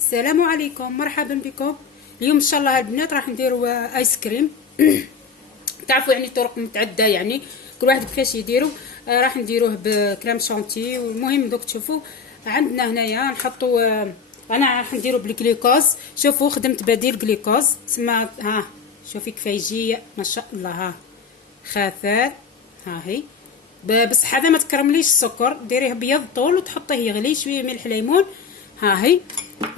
السلام عليكم، مرحبا بكم. اليوم ان شاء الله البنات راح نديروا ايس كريم. تعرفوا يعني طرق متعدده، يعني كل واحد كيفاش يديروا. راح نديروه بكريم شانتي. والمهم دوك تشوفوا عندنا هنايا نحطوا انا راح نديرو بالجلوكوز. شوفوا خدمت بديل جلوكوز تسمى. ها شوفي كيف يجي ما شاء الله. ها خاثر. ها هي بس هذا ما تكرمليش السكر، ديريه بيض طول وتحطيه يغلي شويه ملح ليمون. ها هي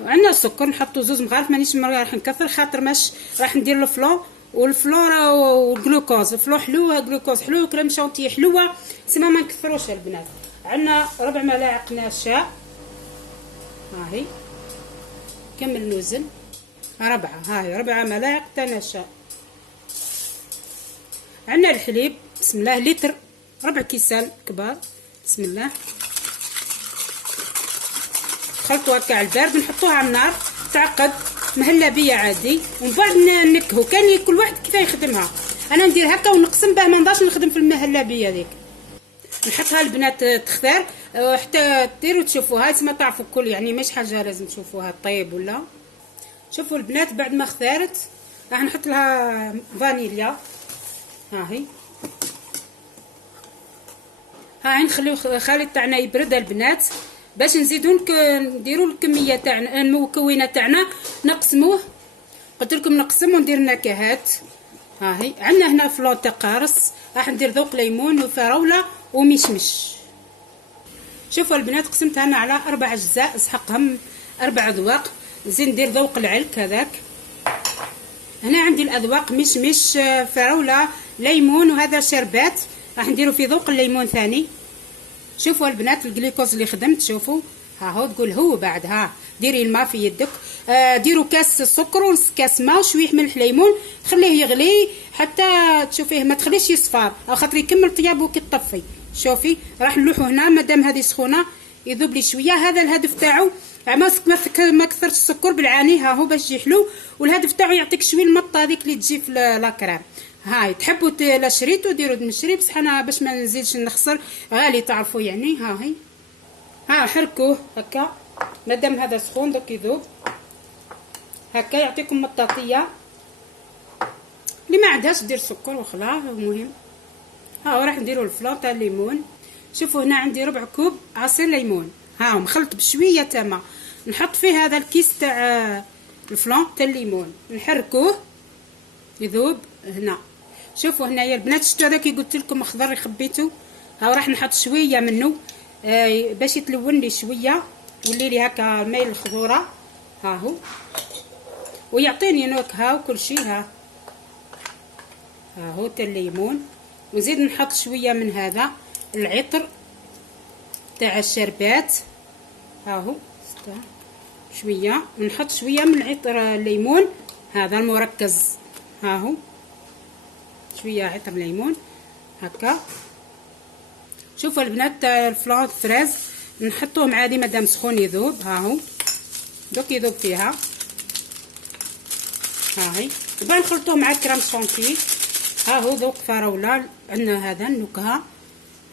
عندنا السكر نحطو زوز مغارف، مانيش راح نكثر خاطر ماش راح ندير الفلو والفلور والجلوكوز. الفلو حلوه، جلوكوز حلو، كريم شانتي حلوه، سما ما نكثروش البنات. عندنا 4 ملاعق نشا. ها هي كمل نوزن 4. ها هي 4 ملاعق تاع نشا. عندنا الحليب بسم الله لتر، 4 كيسان كبار بسم الله. خلطوا هكا على البارد، نحطوها على النار تعقد مهلبيه عادي، ومن بعد نكهو. كان كل واحد كيف يخدمها. انا ندير هكا ونقسم باه ما نضاش نخدم في المهلبيه ديك. نحطها البنات تختار حتى ديروا تشوفوها تما تعرفوا كل، يعني مش حاجه لازم تشوفوها طيب ولا. شوفوا البنات بعد ما اختارت راح نحط لها فانيليا. ها هي نخليو الخليط تاعنا يبرد البنات باش نزيدو نديرو الكميه تاعنا المكونات تاعنا نقسموه. قلت لكم نقسم وندير نكهات. ها هي عندنا هنا فلون تاع قارص، راح ندير ذوق ليمون وفراوله ومشمش. شوفوا البنات قسمتها انا على 4 اجزاء، اسحقهم 4 اذواق. نزيد ندير ذوق العلك هذاك. هنا عندي الاذواق مشمش فراوله ليمون، وهذا شربات راح نديرو في ذوق الليمون ثاني. شوفوا البنات الجليكوز اللي خدمت، شوفوا ها هو تقول هو بعد. ها ديري الماء في يدك، ديروا كاس سكر ونص كاس ماء وشويه ملح ليمون، خليه يغلي حتى تشوفيه ما تخليش يصفر على خاطر يكمل طيابه كي تطفي. شوفي راح نلوحو هنا مادام هذه سخونه يذوب لي شويه. هذا الهدف تاعو ما كثرش السكر بالعاني، ها هو باش يجي حلو، والهدف تاعو يعطيك شويه المطه هذيك اللي تجي في لاكريم. هاي تحبوا لا شريتو ديروا من الشري، بصح انا باش ما نزيدش نخسر غالي تعرفوا يعني. ها هي حركوه هكا مادام هذا سخون دوك يذوب هكا يعطيكم مطاطيه. اللي ما عندهاش دير سكر وخلاص. المهم راح نديروا الفلان تاع الليمون. شوفوا هنا عندي 4 كوب عصير ليمون، مخلط بشويه تما. نحط فيه هذا الكيس تاع الفلان تاع الليمون، نحركوه يذوب هنا. شوفوا هنايا البنات شفتوا هذا كي قلت لكم خضر خبيته. راح نحط شويه منه باش يتلون لي شويه، يولي لي هكا مايل الخضوره. ها هو ويعطيني نكهه وكل شيء. ها هو تاع الليمون. ونزيد نحط شويه من هذا العطر تاع الشربات. ها هو شويه، ونحط شويه من عطر الليمون هذا المركز. ها هو شويه عطر ليمون هكا. شوفوا البنات الفلان فريز نحطوهم عادي مادام سخون يذوب. ها هو دوك يذوب فيها. ها هي وبعد نخلطوه مع كريم شانتي. ها هو ذوق فراوله عندنا هذا النكهه.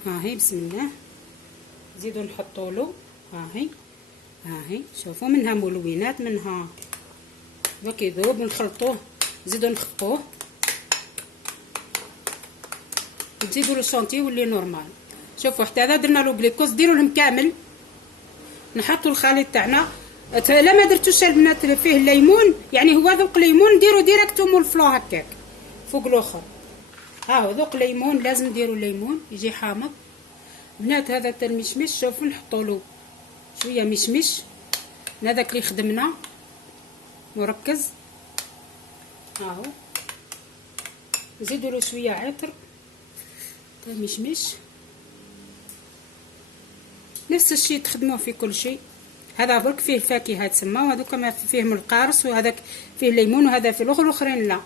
ها هي بسم الله نزيدو نحطوا له. ها هي شوفوا منها ملونات منها دوك يذوب ونخلطوه. نزيدو نخفوه نزيدو لو شانتي يولي نورمال. شوفوا حتى هذا درنا له جليكوز، ديروا لهم كامل. نحطوا الخليط تاعنا. لا ما درتوش البنات فيه الليمون، يعني هو ذوق ليمون ديروا ديريكتوم الفلو هكاك فوق الاخر. هو ذوق ليمون لازم ديروا الليمون يجي حامض. بنات هذا تاع المشمش شوفوا نحطوا له شويه مشمش هذاك اللي خدمنا مركز. هو نزيدوا له شويه عطر تاع مشمش. نفس الشيء تخدموه في كل شيء. هذا برك فيه فاكهه تسمى، وهذوك ما فيه من القارص، وهذاك فيه الليمون، وهذا فيه الاخرين لا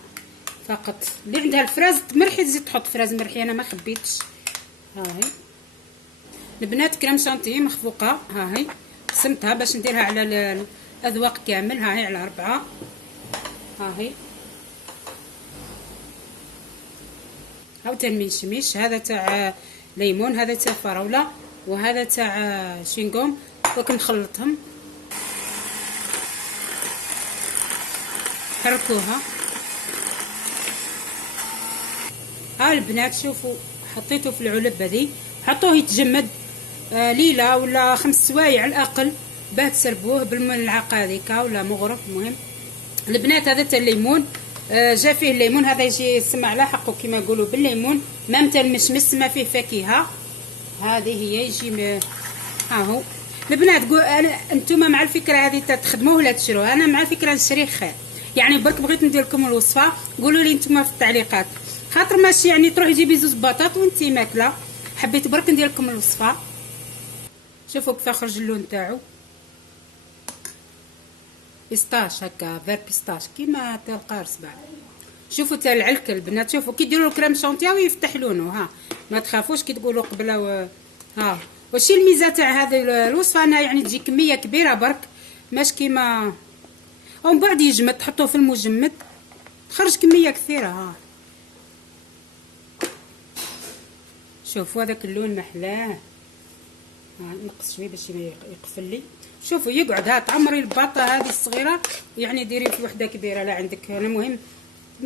فقط. اللي عندها الفراز مرحي تزيد تحط فراز مرحي، انا ما خبيتش. ها هي البنات كريم شانتي مخفوقه. ها هي قسمتها باش نديرها على الاذواق كامل. ها هي على 4. ها هي هاو تاع المشمش، هذا تاع ليمون، هذا تاع فراوله، وهذا تاع شينغوم. دوك نخلطهم. حركوها. ها البنات شوفوا حطيته في العلب هذه، حطوه يتجمد ليله ولا 5 سوايع على الاقل باه تسربوه بالملعقه هذيك ولا مغرف. المهم البنات هذا تاع الليمون جا فيه الليمون، هذا يجي يسمى على حقه كما يقولوا بالليمون، ما متى المشمس ما فيه فاكهه. هذه هي يجي ها هو البنات. انتم مع الفكره هذه تخدموه ولا تشروه؟ انا مع الفكره نشريه خير يعني. برك بغيت ندير لكم الوصفه قولوا لي انتم في التعليقات، خاطر ماشي يعني تروحي تجيبي زوج بطاط وانتي ماكله. حبيت برك ندير لكم الوصفه. شوفوا كيف خرج اللون تاعو، بيستاش هكا فير بيستاش كيما تاع القارص بعد. شوفوا تاع العلك البنات، شوفوا كي ديروا الكريم شونتيا ويفتح لونه. ها ما تخافوش كي تقولوا قبله ها. وشي الميزه تاع هذه الوصفه انها يعني تجي كميه كبيره برك، ماش كيما ومن بعد يجمد تحطوه في المجمد تخرج كميه كثيره. ها شوفوا هذاك اللون محلاه. نقص شويه باش ما يقفل لي. شوفوا يقعد. ها تعمري الباطه هذه الصغيره يعني ديري في وحده كبيره لا عندك. المهم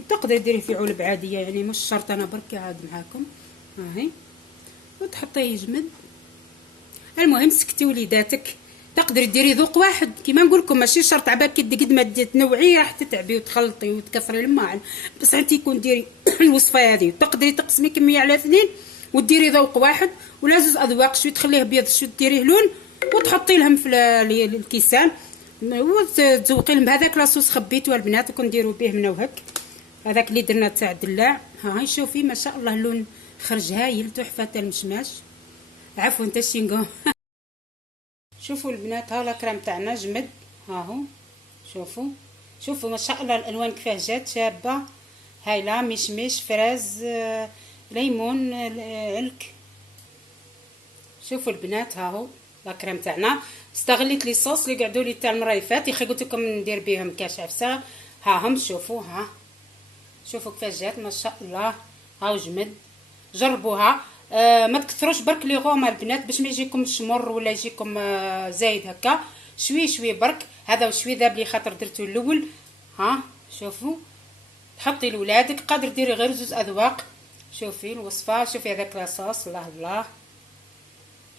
تقدري ديري في علب عاديه يعني مش شرط انا برك عاد معاكم. هاهي وتحطيه يجمد. المهم سكتي وليداتك، تقدري ديري ذوق واحد كيما نقول لكم، ماشي شرط عباك قد ما تنوعي راح تتعبي وتخلطي وتكثري الماعن، بس انت يكون ديري الوصفه هذه تقدري تقسمي كميه على 2 وديري ذوق واحد ولا 2 اذواق، شويه تخليه ابيض شويه ديريه لون وتحطي لهم في الكيسان وتذوقي لهم بهذاك لاصوص خبيتوها البنات وكنديروا به من وهك. هذاك اللي درنا تاع الدلاع. ها هي شوفي ما شاء الله اللون خرج هايل تحفه تاع المشماش. عفوا تاع الشينغو. شوفوا البنات ها الكريم تاعنا جمد. ها هو شوفوا ما شاء الله الالوان كيفاه جات شابه هايله، مشمش فرز ليمون علك. شوفوا البنات ها هو الكريم تاعنا. استغليت لي الصوص اللي قعدوا لي تاع المره اللي فاتت خي قلت لكم ندير بهم كاش عفسه. ها هم شوفوا شوفوا كيفاه جات ما شاء الله. هاو جمد جربوها. ما تكثروش برك لي غوما البنات باش ما يجيكم شمر ولا يجيكم زايد هكا، شوي برك. هذا وشوي ذاب لي خاطر درتو الاول. ها شوفوا تحطي لولادك قادر ديري غير 2 اذواق. شوفي الوصفه، شوفي هذاك لاصوص الله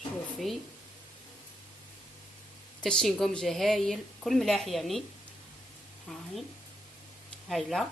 شوفي تشينغوم جا هايل كل ملاح يعني. هاي هايله.